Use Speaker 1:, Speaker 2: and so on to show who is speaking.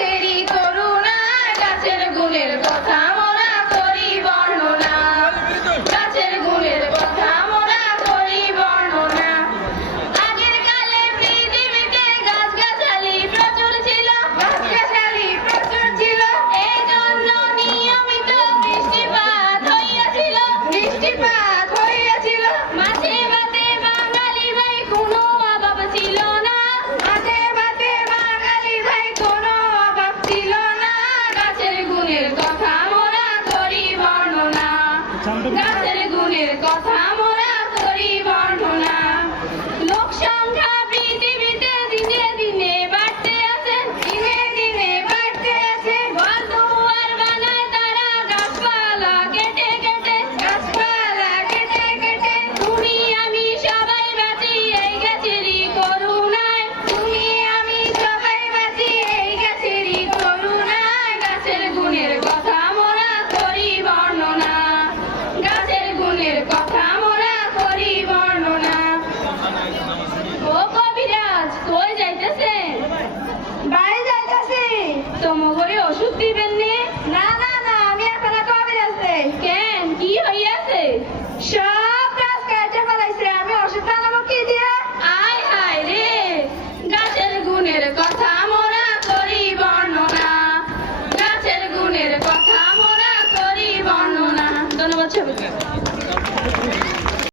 Speaker 1: গাছেরই করুণা গাছের গুণের গাছের মিরাজ কই যাইতেছে? বাড়ি যাইতেছি। তোমাগরে ওষুধ দিবেন নি? না না না আমি এখন কবে আছে কেন? কি হইয়াছে? সব গাছ কাটে ফেলাইছে। আমি ওষুধ বানাবো কি দিয়ে? আয় হায় রে গাছের গুণের কথা মোরা করি বর্ণনা গাছের গুণের কথা মোরা করি বর্ণনা ধন্যবাদ ছবি